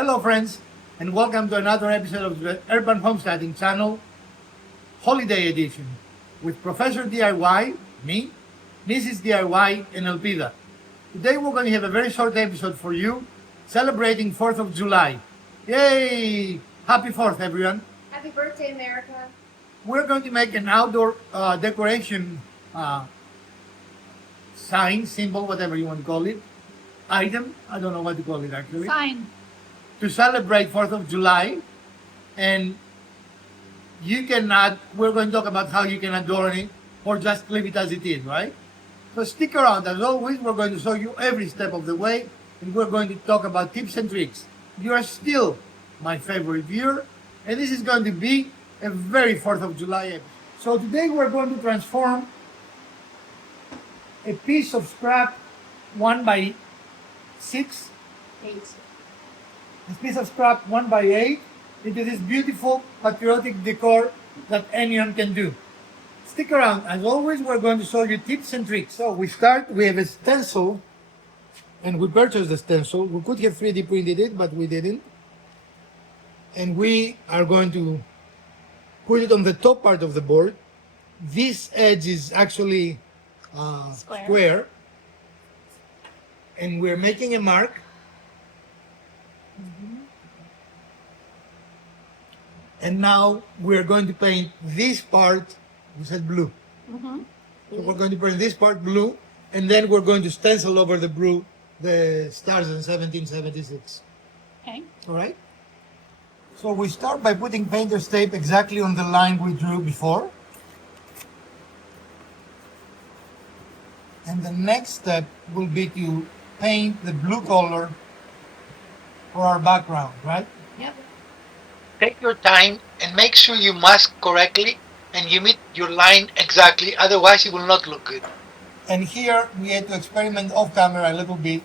Hello friends, and welcome to another episode of the Urban Homesteading Channel, Holiday Edition, with Professor DIY, me, Mrs. DIY, and Elpida. Today we're going to have a very short episode for you, celebrating 4th of July. Yay! Happy 4th, everyone. Happy birthday, America. We're going to make an outdoor decoration sign, symbol, whatever you want to call it, item, I don't know what to call it actually. Fine. To celebrate 4th of July, and we're going to talk about how you can adorn it or just leave it as it is, right? So stick around. As always, we're going to show you every step of the way, and we're going to talk about tips and tricks. You are still my favorite viewer, and this is going to be a very 4th of July episode. So today we're going to transform a piece of scrap 1x6, this piece of scrap 1x8 into this beautiful patriotic decor that anyone can do. Stick around. As always, we're going to show you tips and tricks. So we have a stencil, and we purchased the stencil. We could have 3D printed it, but we didn't. And we are going to put it on the top part of the board. This edge is actually square. And we're making a mark. And now we're going to paint this part, we said blue. So we're going to paint this part blue, and then we're going to stencil over the blue the stars in 1776. Okay. All right? So we start by putting painter's tape exactly on the line we drew before. And the next step will be to paint the blue color for our background, right? Yep. Take your time and make sure you mask correctly and you meet your line exactly, otherwise it will not look good. And here we had to experiment off camera a little bit.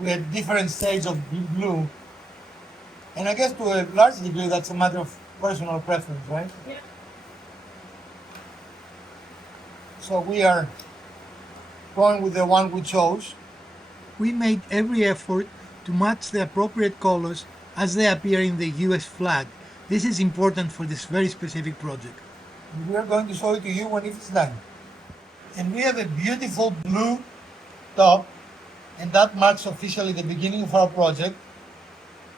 We had different shades of blue. And I guess to a large degree that's a matter of personal preference, right? Yeah. So we are going with the one we chose. We made every effort to match the appropriate colors as they appear in the US flag. This is important for this very specific project. We are going to show it to you when it's done. And we have a beautiful blue top, and that marks officially the beginning of our project.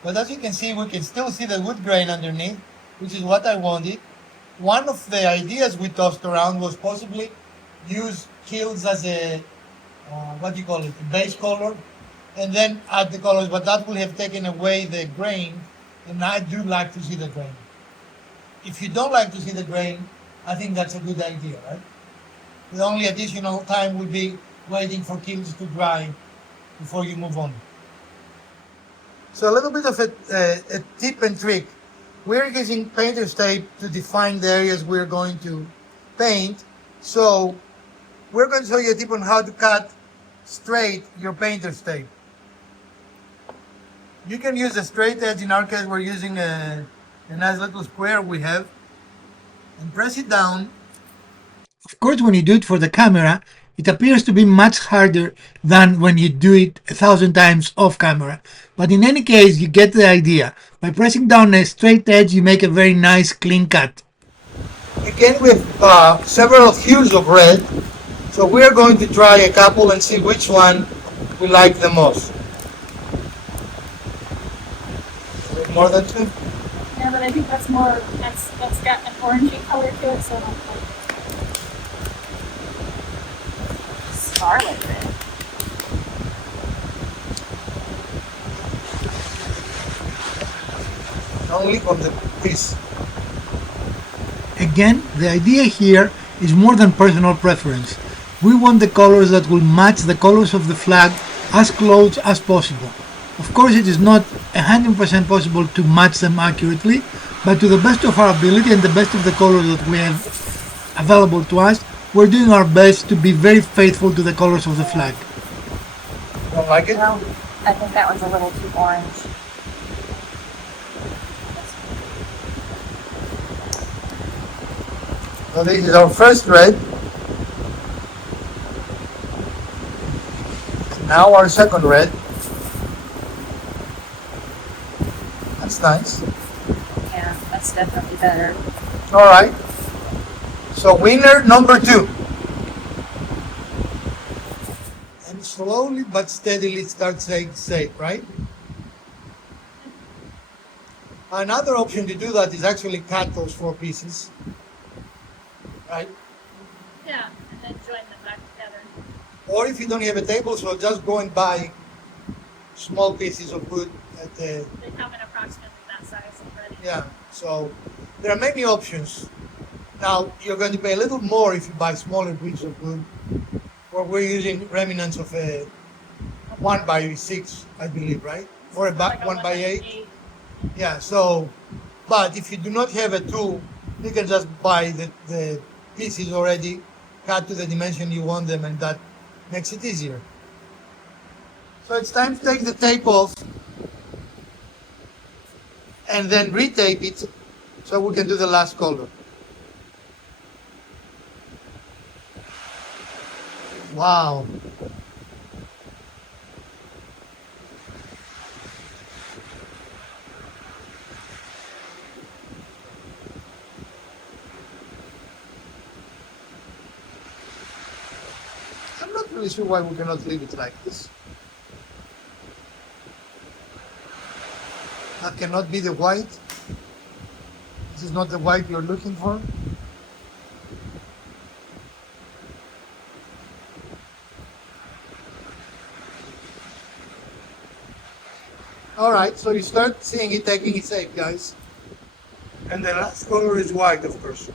But as you can see, we can still see the wood grain underneath, which is what I wanted. One of the ideas we tossed around was possibly use kills as a, a base color, and then add the colors, but that will have taken away the grain, and I do like to see the grain. If you don't like to see the grain, I think that's a good idea, right? The only additional time would be waiting for kills to dry before you move on. So a little bit of a tip and trick. We're using painter's tape to define the areas we're going to paint. So we're going to show you a tip on how to cut straight your painter's tape. You can use a straight edge. In our case, we're using a nice little square we have, and press it down. Of course, when you do it for the camera, it appears to be much harder than when you do it 1,000 times off camera. But in any case, you get the idea. By pressing down a straight edge, you make a very nice clean cut. Again, we have several hues of red. So we're going to try a couple and see which one we like the most. More than two? Yeah, but I think that's got an orangey color to it, so I don't like scarlet red. Only on the piece. Again, the idea here is more than personal preference. We want the colors that will match the colors of the flag as close as possible. Of course, it is not 100% possible to match them accurately, but to the best of our ability and the best of the colors that we have available to us, we're doing our best to be very faithful to the colors of the flag. Don't like it? Well, I think that one's a little too orange. So this is our first red. Now our second red. That's nice. Yeah, that's definitely better. All right. So winner number 2. And slowly but steadily start saying safe, right? Another option to do that is actually cut those 4 pieces, right? Yeah, and then join them back together. Or if you don't have a table, so just go and buy small pieces of wood at the, They come in approximately that size already. yeah. So there are many options. Now you're going to pay a little more if you buy smaller pieces of wood. Or we're using remnants of a 1x6, I believe, right? Or a Like a 1x8. Yeah, so, but if you do not have a tool, you can just buy the pieces already, cut to the dimension you want them, and that makes it easier. So it's time to take the tape off and then retape it so we can do the last color. Wow. I'm not really sure why we cannot leave it like this. That cannot be the white. This is not the white you're looking for. All right, so you start seeing it taking its shape, guys. And the last color is white, of course.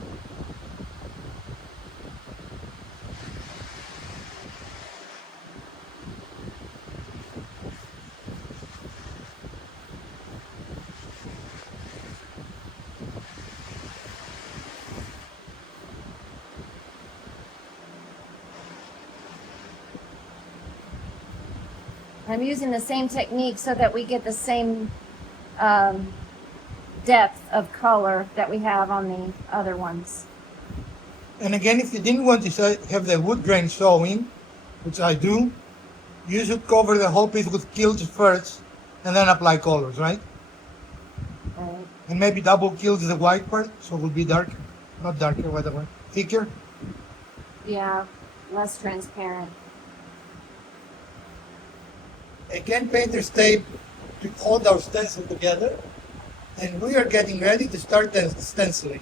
I'm using the same technique so that we get the same depth of color that we have on the other ones. And again, if you didn't want to have the wood grain showing, which I do, you should cover the whole piece with kilts first and then apply colors, right? Right. And maybe double kilt the white part, so it will be darker. Not darker, whatever. Thicker. Yeah, less transparent. Again, painter's tape to hold our stencil together. And we are getting ready to start the stenciling.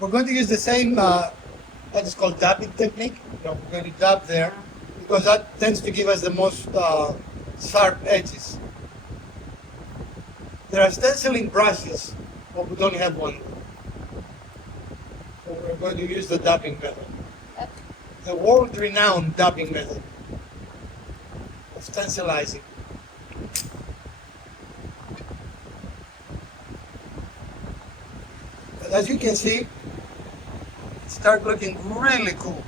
We're going to use the same, what is called dabbing technique. We're going to dab there because that tends to give us the most sharp edges. There are stenciling brushes, but we don't have one. So we're going to use the dabbing method. The world-renowned dabbing method of stencilizing. But as you can see, it starts looking really cool.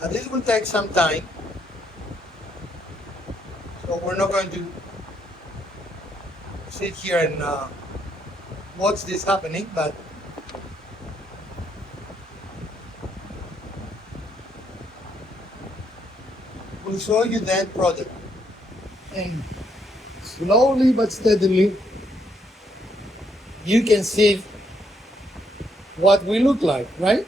Now this will take some time, so we're not going to sit here and watch this happening, but we'll show you the end product. And slowly but steadily, you can see what we look like, right?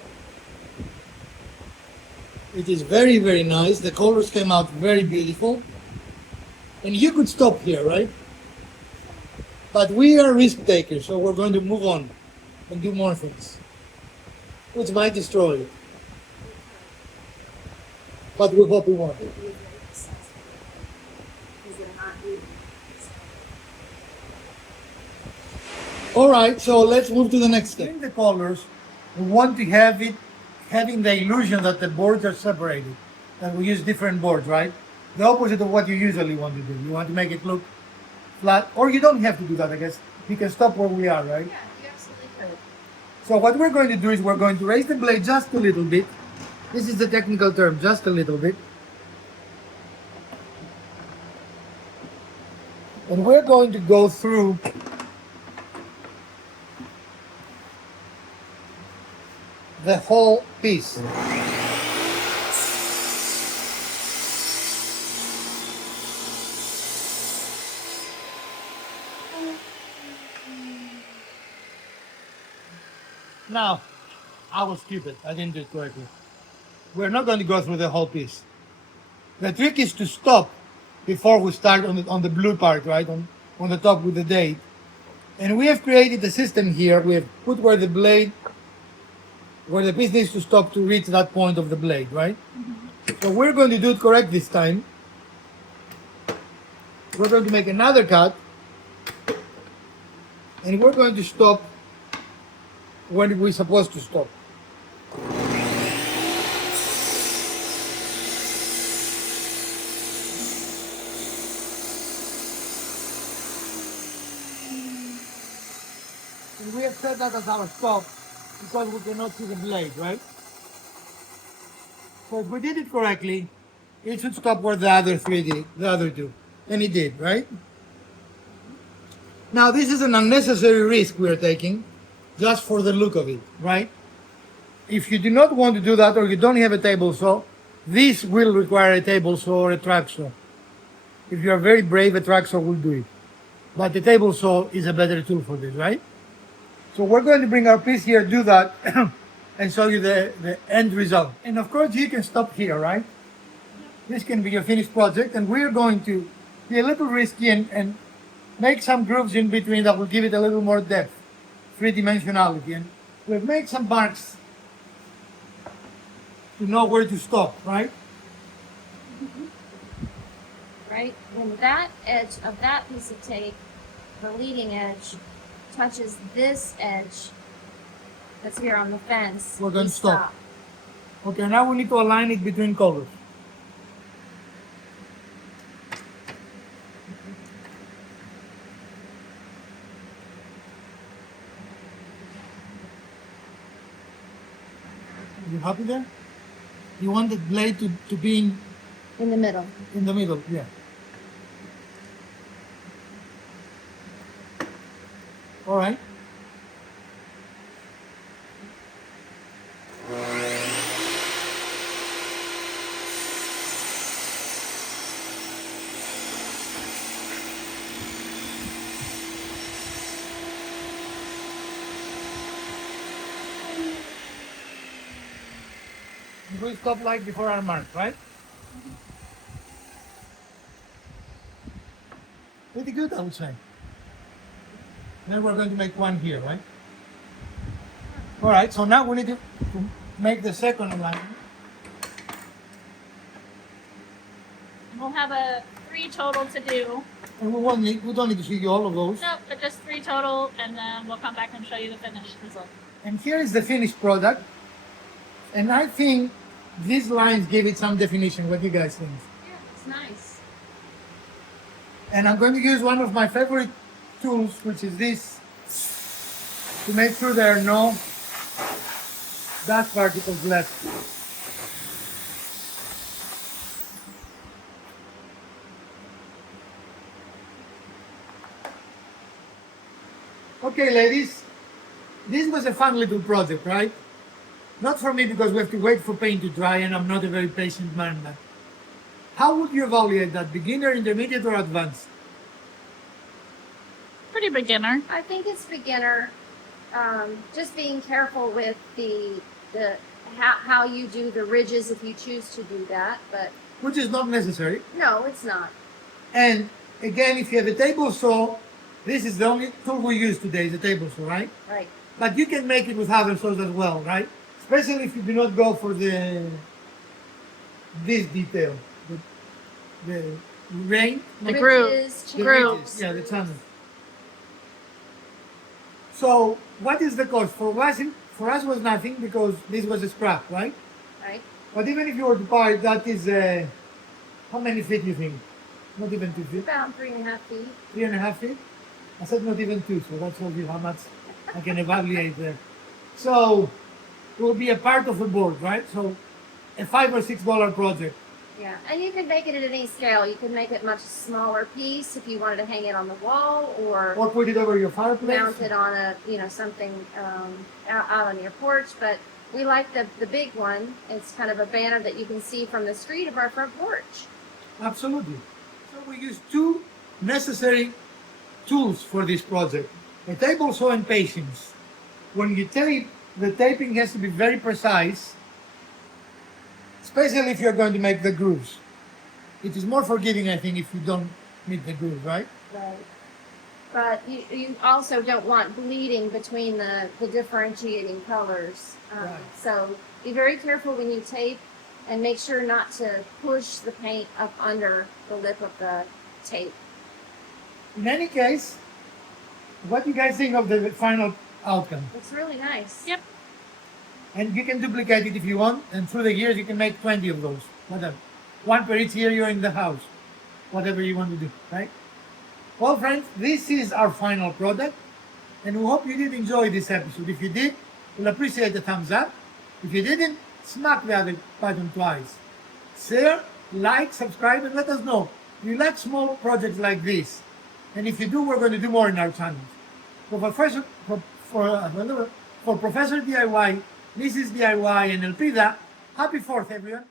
It is very, very nice. The colors came out very beautiful. And you could stop here, right? But we are risk takers, so we're going to move on and do more things, which might destroy it. But we hope we won't. All right, so let's move to the next step. In the colors, we want to have it having the illusion that the boards are separated, that we use different boards, right? The opposite of what you usually want to do. You want to make it look flat, or you don't have to do that, I guess. You can stop where we are, right? Yeah, you absolutely could. So what we're going to do is we're going to raise the blade just a little bit. This is the technical term, just a little bit. And we're going to go through the whole piece. Now, I was stupid. I didn't do it correctly. We're not going to go through the whole piece. The trick is to stop before we start on the blue part, right? On the top with the date. And we have created a system here. We have put where the piece needs to stop to reach that point of the blade, right? So we're going to do it correct this time. We're going to make another cut. And we're going to stop when we're supposed to stop. And we have set that as our stop because we cannot see the blade, right? So if we did it correctly, it should stop where the other two. And it did, right? Now this is an unnecessary risk we are taking just for the look of it, right? If you do not want to do that or you don't have a table saw, this will require a table saw or a track saw. If you are very brave, a track saw will do it. But the table saw is a better tool for this, right? So we're going to bring our piece here, do that, and show you the end result. And of course you can stop here, right? This can be your finished project, and we're going to be a little risky and make some grooves in between that will give it a little more depth, three-dimensionality. And we've made some marks to know where to stop, right? Right? When that edge of that piece of tape, the leading edge, touches this edge that's here on the fence, We're going we to stop. Okay, now we need to align it between colors. You happy there? You want the blade to be In the middle. in the middle, yeah. All right. We stop like before our mark, right? Pretty good, I would say. Then we're going to make one here, right? All right, so now we need to make the second alignment. We'll have a 3 total to do. And we don't need to see all of those. No, but just 3 total, and then we'll come back and show you the finished result. And here is the finished product. And I think these lines give it some definition. What do you guys think? Yeah, it's nice. And I'm going to use one of my favorite tools, which is this, to make sure there are no dust particles left. Okay, ladies, this was a fun little project, right? Not for me because we have to wait for paint to dry and I'm not a very patient man. But how would you evaluate that? Beginner, intermediate, or advanced? Pretty beginner. I think it's beginner. Just being careful with the how you do the ridges if you choose to do that, but Which is not necessary. no, it's not. And again, if you have a table saw, this is the only tool we use today, the table saw, right? Right. But you can make it with other saws as well, right? Especially if you do not go for this detail, the rain, The groove. Ridges, the Grooves. ridges, yeah, the channel. So what is the cost? For us was nothing because this was a scrap, right? right? But even if you were to buy it, that is how many feet you think? Not even 2 feet. About 3.5 feet. 3.5 feet? I said not even 2, so that shows you how much I can evaluate there. So it will be a part of the board, right? So a $5 or $6 project. Yeah, and you can make it at any scale. You can make it much smaller piece if you wanted to hang it on the wall or Or put it over your fireplace. mount it on a something out on your porch. But We like the big one. It's kind of a banner that you can see from the street of our front porch. Absolutely. So we use two necessary tools for this project. A table saw and patience. When you tape, the taping has to be very precise, especially if you're going to make the grooves. It is more forgiving, I think, if you don't meet the groove, right? Right. But you also don't want bleeding between the differentiating colors. Right. So be very careful when you tape and make sure not to push the paint up under the lip of the tape. In any case, what do you guys think of the final outcome? It's really nice. Yep. And you can duplicate it if you want, and through the years you can make 20 of those, whatever. One per each year you're in the house, whatever you want to do, right? Well, friends, this is our final product, and we hope you did enjoy this episode. If you did, we'll appreciate a thumbs up. If you didn't, smack the other button twice. Share, like, subscribe, and let us know if you like small projects like this. And if you do, we're going to do more in our channel. For Professor DIY, Mrs. DIY, and Elpida, happy 4th, everyone.